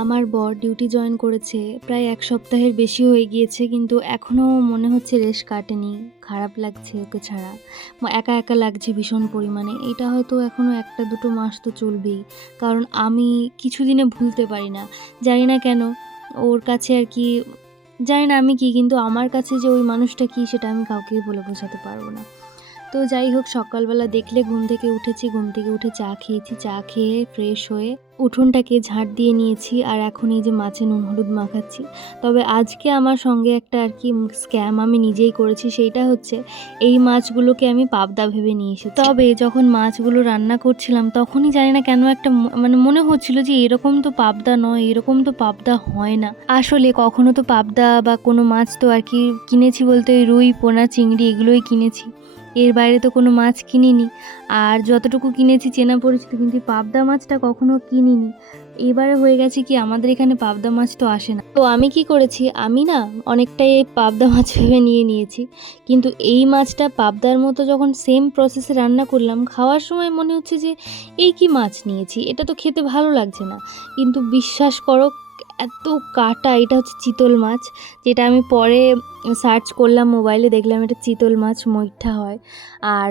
আমার বর duty join করেছে প্রায় ১ সপ্তাহের বেশি হয়ে গিয়েছে, কিন্তু এখনও মনে হচ্ছে রেশ কাটেনি। খারাপ লাগছে ওকে ছাড়া। একা, একা লাগছে ভীষণ পরিমাণে। এটা হয়তো এখনও ১টা ২টো মাস তো চলবেই। কারণ আমি কিছুদিনে ভুলতে পারি না। জানি না কেন ওর কাছে আর কি, জানি না আমি কি, কিন্তু আমার কাছে যে ওই মানুষটা কি সেটা আমি কাউকেই বলে বোঝাতে পারব না। তো যাই হোক, সকালবেলা দেখলে ঘুম থেকে উঠেছি, ঘুম থেকে উঠে চা খেয়েছি, চা খেয়ে ফ্রেশ হয়ে উঠোনটাকে ঝাঁট দিয়ে নিয়েছি আর এখন এই যে মাছে নুন হলুদ মাখাচ্ছি। তবে আজকে আমার সঙ্গে একটা আর কি স্ক্যাম আমি নিজেই করেছি, সেইটা হচ্ছে এই মাছগুলোকে আমি পাবদা ভেবে নিয়ে এসেছি। তবে যখন মাছগুলো রান্না করছিলাম তখনই জানি না কেন একটা মানে মনে হচ্ছিল যে এরকম তো পাবদা নয়, এরকম তো পাবদা হয় না। আসলে কখনো তো পাবদা বা কোনো মাছ তো আর কি কিনেছি বলতে ওই রুই, পোনা, চিংড়ি এগুলোই কিনেছি। এর বাইরে তো কোনো মাছ কিনিনি। আর যতটুকু কিনেছি চেনা পরিচিত, কিন্তু পাবদা মাছটা কখনো কিনিনি। এবারে হয়ে গেছে কি, আমাদের এখানে পাবদা মাছ তো আসে না। তো আমি কি করেছি, আমি না অনেকটাই এই পাবদা মাছ ভেবে নিয়েছি। কিন্তু এই মাছটা পাবদার মতো যখন সেম প্রসেসে রান্না করলাম, খাওয়ার সময় মনে হচ্ছে যে এই কি মাছ নিয়েছি, এটা তো খেতে ভালো লাগছে না। কিন্তু বিশ্বাস করো, এত কাটা, এটা হচ্ছে চিতল মাছ, যেটা আমি পরে সার্চ করলাম মোবাইলে, দেখলাম এটা চিতল মাছ মৈঠা হয়। আর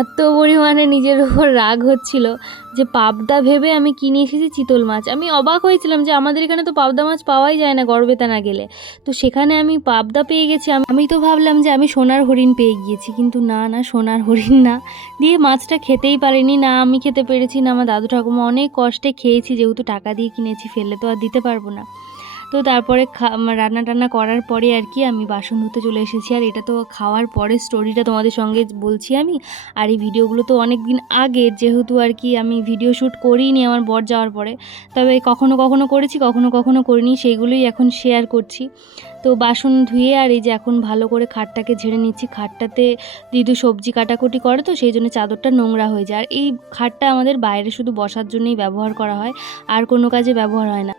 এত পরিমাণে নিজের উপর রাগ হচ্ছিল যে পাবদা ভেবে আমি কিনে এসেছি চিতল মাছ। আমি অবাক হয়েছিলাম যে আমাদের এখানে তো পাবদা মাছ পাওয়াই যায় না গড়বেতা না গেলে, তো সেখানে আমি পাবদা পেয়ে গেছি। আমি তো ভাবলাম যে আমি সোনার হরিণ পেয়ে গিয়েছি, কিন্তু না, সোনার হরিণ না। দিয়ে মাছটা খেতেই পারিনি, না আমি খেতে পেরেছি না আমার দাদু ঠাকুমা। অনেক কষ্টে খেয়েছি, যেহেতু টাকা দিয়ে কিনেছি, ফেলে তো আর দিতে পারবো না। তো তারপরে রান্না টান্না করার পরে আর কি আমি বাসন ধুতে চলে এসেছি। আর এটা তো খাওয়ার পরে স্টোরিটা তোমাদের সঙ্গে বলছি আমি। আর এই ভিডিওগুলো তো অনেক দিন আগের, যেহেতু আর কি আমি ভিডিও শ্যুট করিনি আমার বর যাওয়ার পরে। তবে কখনো কখনো করেছি, কখনো কখনো করিনি, সেইগুলোই এখন শেয়ার করছি। তো বাসন ধুয়ে আর এই যে এখন ভালো করে খাটটাকে ঝেড়ে নিচ্ছি। খাটটাতে দিদু সবজি কাটাকুটি করে, তো সেই জন্য চাদরটা নোংরা হয়ে যায়। আর এই খাটটা আমাদের বাইরে শুধু বসার জন্যই ব্যবহার করা হয়, আর কোনো কাজে ব্যবহার হয় না।